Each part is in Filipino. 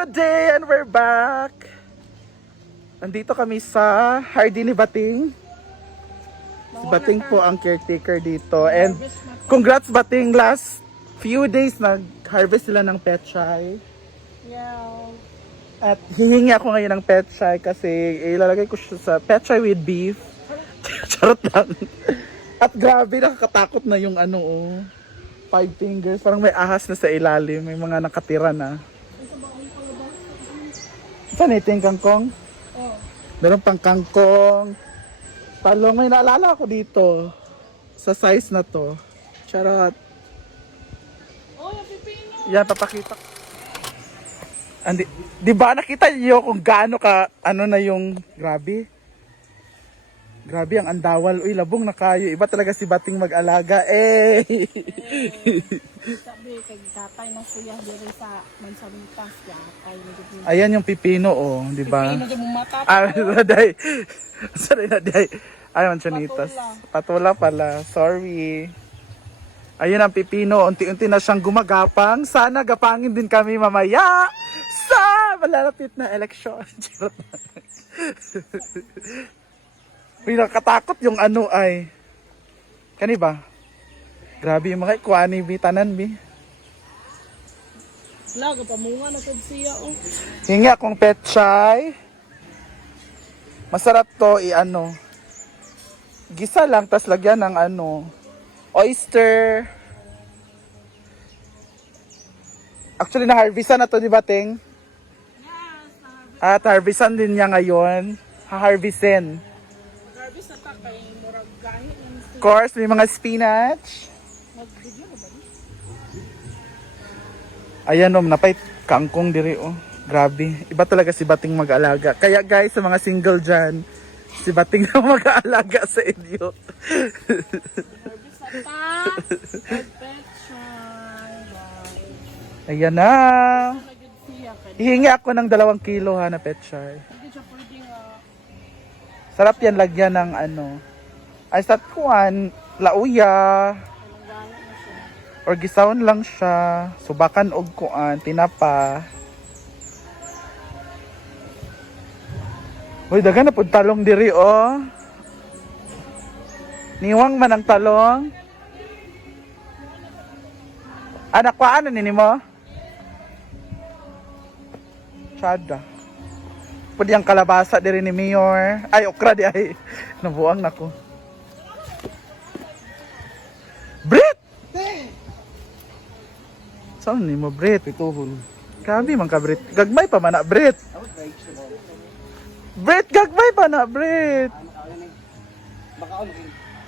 Good day and we're back. Nandito kami sa Hardy ni Bating. Si Bating po ang caretaker dito. And congrats Bating, last few days nag-harvest sila ng petchay. Yeah. At hihingi ako ngayon ng petchay kasi ilalagay ko siya sa petchay with beef. Charot lang. At grabe, nakakatakot na yung five fingers. Parang may ahas na sa ilalim. May mga nakatira na. Saan ito yung kangkong? Oh. Meron pang kangkong. Talong. May naalala ako dito. Sa size na to. Charot. Oh, yung pipino. Yan, papakita ko. Di ba nakita niyo kung gaano ka, na yung grabe? Grabe ang andawal. Uy, labong na kayo. Iba talaga si Bating mag-alaga. Sabi, kay tatay na siya dito sa Mansalitas. Ayan yung pipino, di ba? Pipino din mong mata. Day. Sorry na, day. Ay, Manchanitas. Patula pala. Sorry. Ayun ang pipino. Unti-unti na siyang gumagapang. Sana gapangin din kami mamaya sa malalapit na eleksyon. Uy, nakatakot yung ay. Kani ba? Grabe yung mga ikuani, tanan, bi. Laga, pamunga na sa siya, oh. Hingi akong petchay. Masarap to, gisa lang, tas lagyan ng oyster. Actually, na-harvestan na to, di ba, Ting? Yes, At harvestan din niya ngayon. Ha-harvestin. mag-harvest na ta kay murag gahit ng Of course, may mga spinach. mag-video na ba? Ayan, napay kangkong diri, Grabe. Iba talaga si Bating mag-alaga. Kaya guys, sa mga single dyan, si Bating na mag-aalaga sa inyo. Harvest na ta. Pagpechay. Ayan na. Nagid siya. Hihingi ako ng 2 kilo na petchay. Hindi siya pwedeng Sarap yan lagyan ng ay sa kuan, lauya. gahit na siya. Or gisawon lang siya. Subakan og kuan, tinapa. Uy, dagan na pud talong diri, Niwang man ang talong. Anak ko, ano nini mo? Tsada. Pwede ang kalabasa diri ni Mayor. Ay, okra di ay. Nabuang na ko. Brit! Saan ni mo, Brit? Ituhol. Grabe man ka, Brit. Gagmay pa man na, Brit. Brit, gagmay pa na, Brit.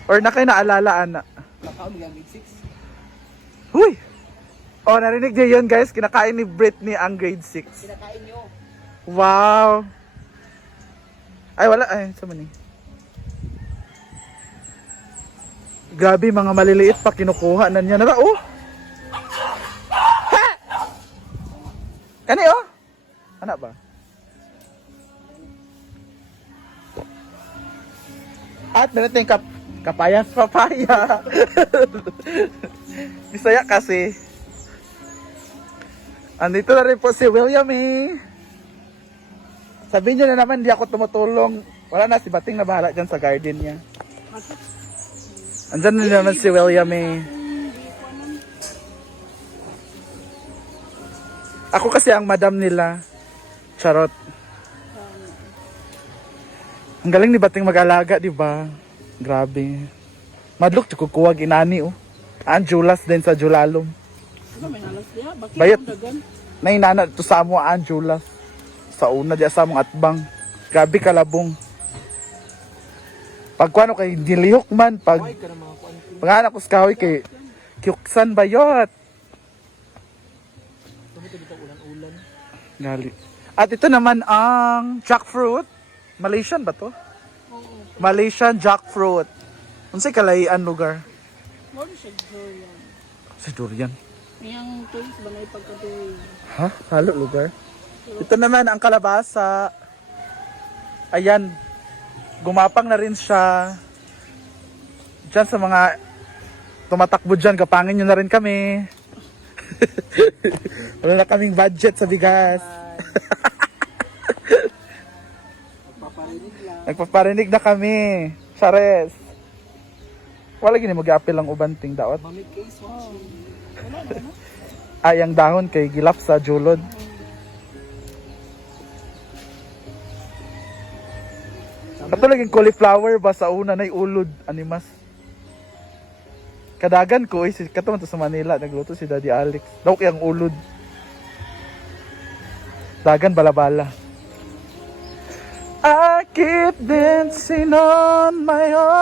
Or na kayo naalala, ana. Huy! Oh, narinig niyo yun, guys. Kinakain ni Britney ang grade 6. Kinakain nyo. Wow! Ay, wala. Ay, saan man eh? Grabe, mga maliliit pa kinukuha na niya. Oh! Ha! Kani, Anak ba? At meron tayong papaya. Bisaya kasi. Andito na rin po si William Sabihin nyo na naman, hindi ako tumutulong. Wala na, si Bating na bahala dyan sa garden niya. Andyan na naman si William Ako kasi ang madam nila. Charot. Ang galing ni Bating mag-alaga, di ba? Grabe. Madlok, kukuwag inani, Ang Julas din sa Julalom. Ano, may halas niya? Bakit Bayat. ang dagan? Nainana to sa amo ang Julas. Sa una diya sa among atbang. Grabe kalabong. Pagkuano kay dilihok man pag panganak ko sa kahoy kay Kyuksan bayot. Gali. At ito naman ang jackfruit. Malaysian ba to? Oo. Malaysian jackfruit. Unsay kalayan lugar? More siya durian. Sa durian. Iyang taste ba na ipagka-durian? Ha? Halo lugar? Ito naman ang kalabasa. Ayan. Gumapang na rin siya. Diyan sa mga tumatakbo dyan, kapangin nyo na rin kami. Wala na kaming budget sa bigas. yan. Nagpaparinig na kami. Chares. Wala gini mag-apil ang ubanting daot. Ay, ang dahon kay gilap sa julod. Kato laging cauliflower ba sa una na ulod, animas. Kadagan ko, kato man to sa Manila, nagluto si Daddy Alex. Daw kayang ulod. Dagan balabala. I keep dancing on my own.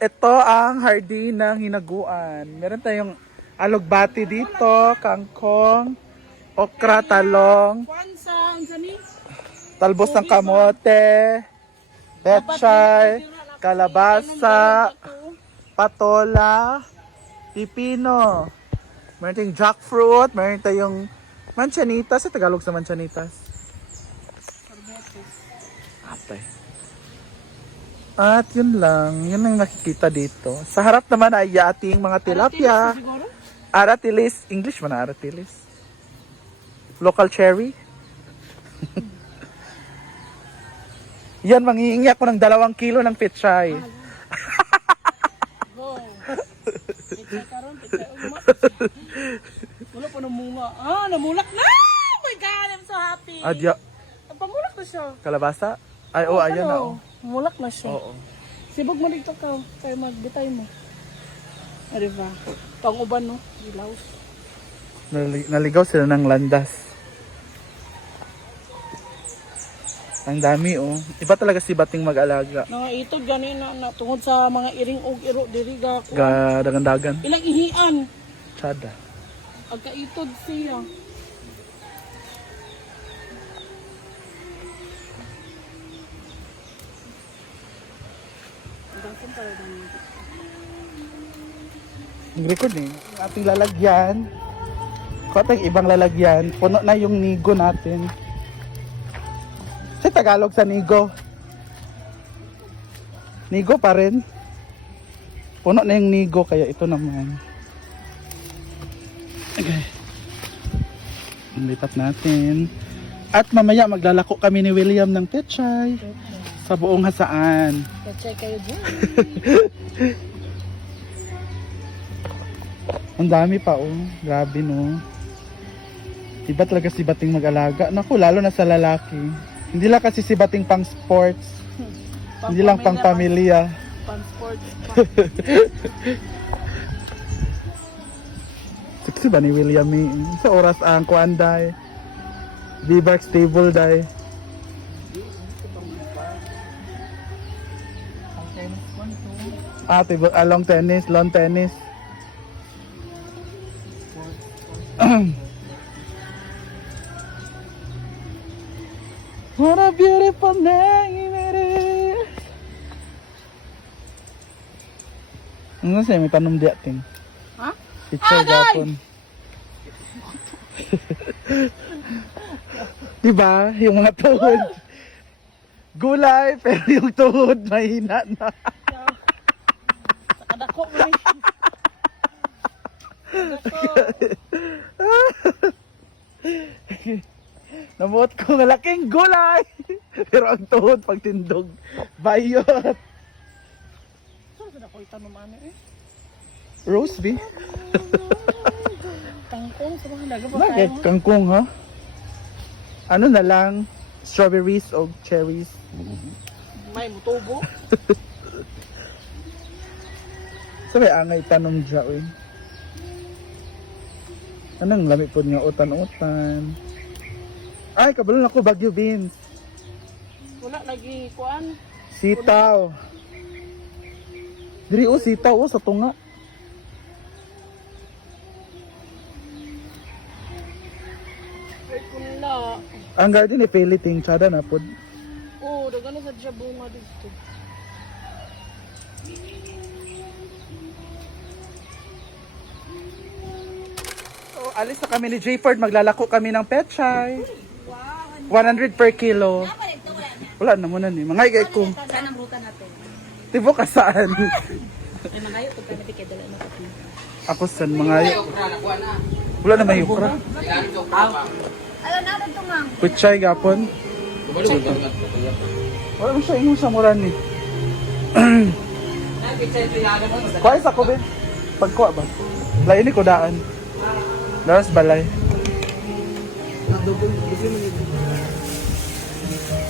Ito ang hardin ng hinaguan. Meron tayong alugbati dito, kangkong, okra, talong, Kwansa, ang sani? talbos ng kamote, pechay, kalabasa, patola, pipino. Meron tayong jackfruit, meron tayong manchanitas. Sa Tagalog sa manchanitas. Atay. At yun lang. Yun ang nakikita dito. Sa harap naman ay ating mga tilapia. Siguro? Aratilis. English man na aratilis. Local cherry. Yan, manghihingi ako ng 2 kilo ng pechay. Go. Pizza karon, pizza umat. Wala pa namunga. Ah, namulak na! Oh my God, I'm so happy. Adya. Pamulak na siya. Kalabasa? Ay, oh, ayan na. Oh. Mulak na siya. Oo. Sibog mo dito ka. Kaya magbitay mo. Ano ba? Pang uban, no? Dilaw. Naligaw sila ng landas. Ang dami, oh. Iba talaga si Bating mag-alaga. Mga itog ganin na tungod sa mga iring og iro diri ga. Dagan-dagan. Ilang ihian. Tsada. Agkaitod siya. Dapat pala dami. Nag-record eh. Ang ating lalagyan. Kung ating ibang lalagyan, puno na yung nigo natin. Sa Tagalog sa nigo. Nigo pa rin. Puno na yung nigo, kaya ito naman. Okay. Lipat natin. At mamaya maglalako kami ni William ng pechay. Sa buong hasaan. Kachay kayo dyan. Ang dami pa oh. Grabe no. Iba talaga si Bating mag-alaga. Naku, lalo na sa lalaki. Hindi lang kasi si Bating pang sports. Hindi lang pang pamilya. Pang sports. Sexy ba ni William eh? Sa oras ang kuan day. Bibark stable day. Long tennis, lawn tennis. What a beautiful name it is. Ano siya, may panom di ating. Ha? Picture gapon. Diba? Yung mga tuhod. Gulay, pero yung tuhod mahina na. Kadako mo rin. Namuot ko ng laking gulay. Pero ang tuhod pag tindog, bayot. Saan ka ko itanong ano eh? Roast beef? Tangkong sa mga daga pa Bakit? tayo. Kangkong ha? Ano na lang? Strawberries o cherries? May mutubo. Sabi, angay tanong dya eh. Anong lamig po nga utan-utan? Ay, kabalon ako Baguio beans. Wala lagi kuan. Sitaw. Diri o sitaw o sa tunga. Ay kunla. Ang garden ni Peliting, tsada na po. Oh, dagan na sa dya bunga dito. So, alis na kami ni Jayford, maglalako kami ng pechay. 100 per kilo. Wala na muna ni. Mga igay ko. Saan ang ruta natin? Tibo ka saan? Ay, mangayo, pag kami tikay dala na pati. Ako sa mga... Wala na may ukra. Alam na ito nga. Putchay gapon. Wala mo siya ingon sa mura ni. Kuha isa ko, Ben. Pagkuha ba? Lain ni ko daan. Daras balay.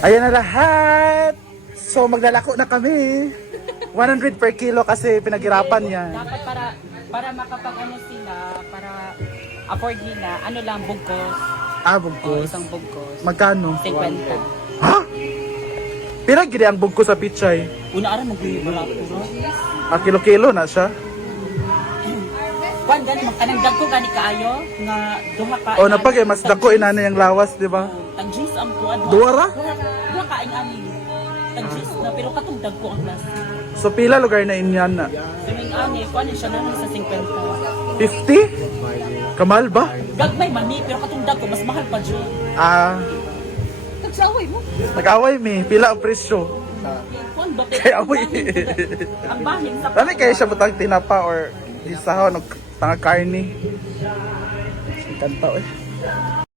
Ayan na lahat. So maglalako na kami. 100 per kilo kasi pinaghirapan yan. Dapat para makapag-ano sila, para afford nila, ano lang, bugkos. Ah, O, bugkos. isang bugkos. Magkano? 50. Ha? Pira gini ang bugkos sa pichay? Una ara mag-wala ko. Ah, kilo-kilo na siya. Kuan gani magkanang dagko gani kaayo nga duha ka. O napag mas dako inana yung lawas, di ba? Tag-juice ang kuan. Duha ra? Duha ka ang ani. Tag-juice na pero katong dagko ang last. So pila lugar na inyan na? Suning ani, kuan siya na sa 50. 50? Kamal ba? Gagmay mani pero katong dagko mas mahal pa jud. Ah, Nagsaway mo. nag-away mi. Pila ang presyo? Kuan ba? Kaya away. Ang bahin sa Ano kaya siya butang tinapa or isahaw ng tanga karni? Kanta eh.